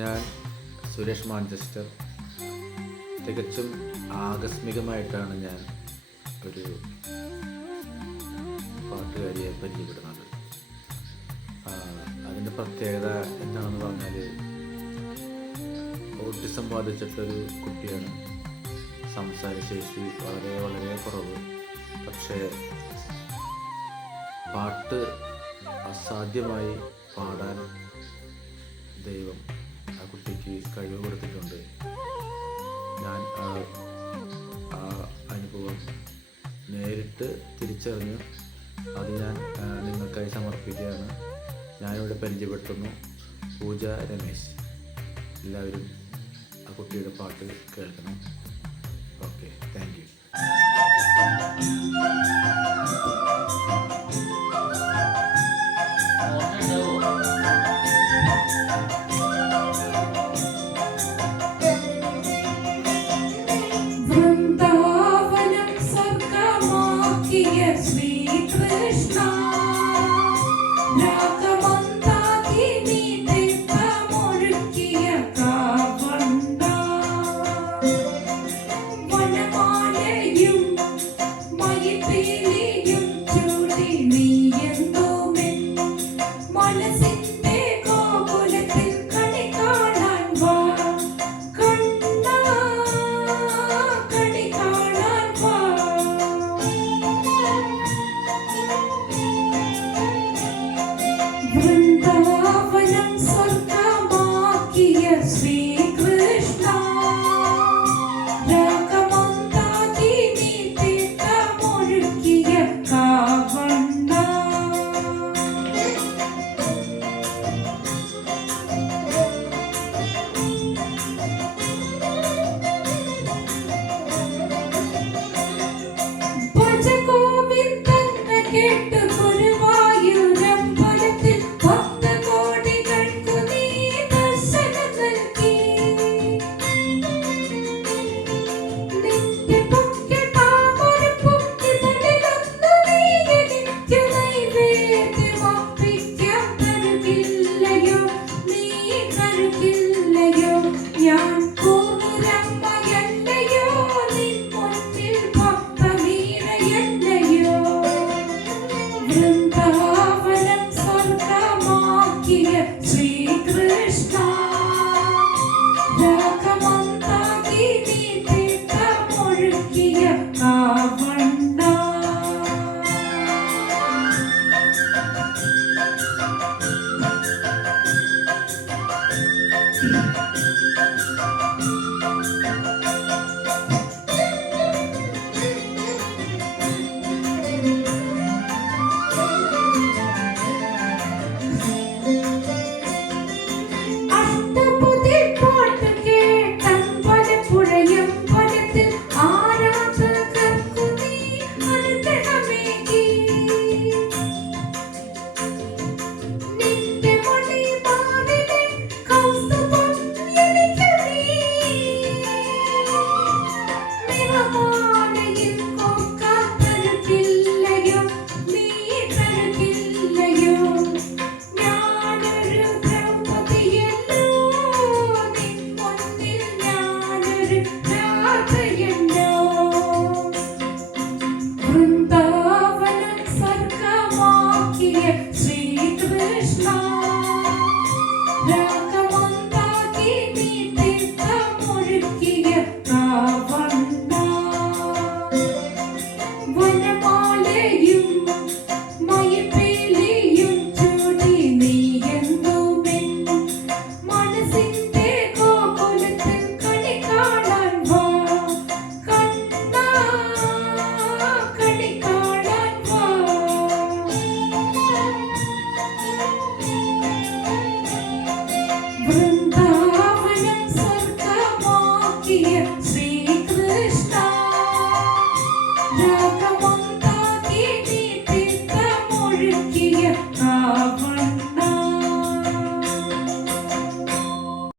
ഞാൻ സുരേഷ് മാഞ്ചസ്റ്റർ. തികച്ചും ആകസ്മികമായിട്ടാണ് ഞാൻ ഒരു പാട്ടുകാരിയെ പരിചയപ്പെടുന്നത്. അതിൻ്റെ പ്രത്യേകത എന്താണെന്ന് പറഞ്ഞാൽ, ഓട്ടിസം ബാധിച്ചിട്ടൊരു കുട്ടിയാണ്. സംസാരശേഷി വളരെ വളരെ കുറവ്. പക്ഷേ പാട്ട് അസാധ്യമായി പാടാൻ ദൈവം ആ കുട്ടിക്ക് കഴിവ് കൊടുത്തിട്ടുണ്ട്. ഞാൻ ആ അനുഭവം നേരിട്ട് തിരിച്ചറിഞ്ഞു. അത് ഞാൻ നിങ്ങൾക്കായി സമർപ്പിക്കുകയാണ്. ഞാനിവിടെ പരിചയപ്പെടുത്തുന്നു പൂജ രമേശ്. എല്ലാവരും ആ കുട്ടിയുടെ പാട്ട് കേൾക്കണം. Okay, thank you.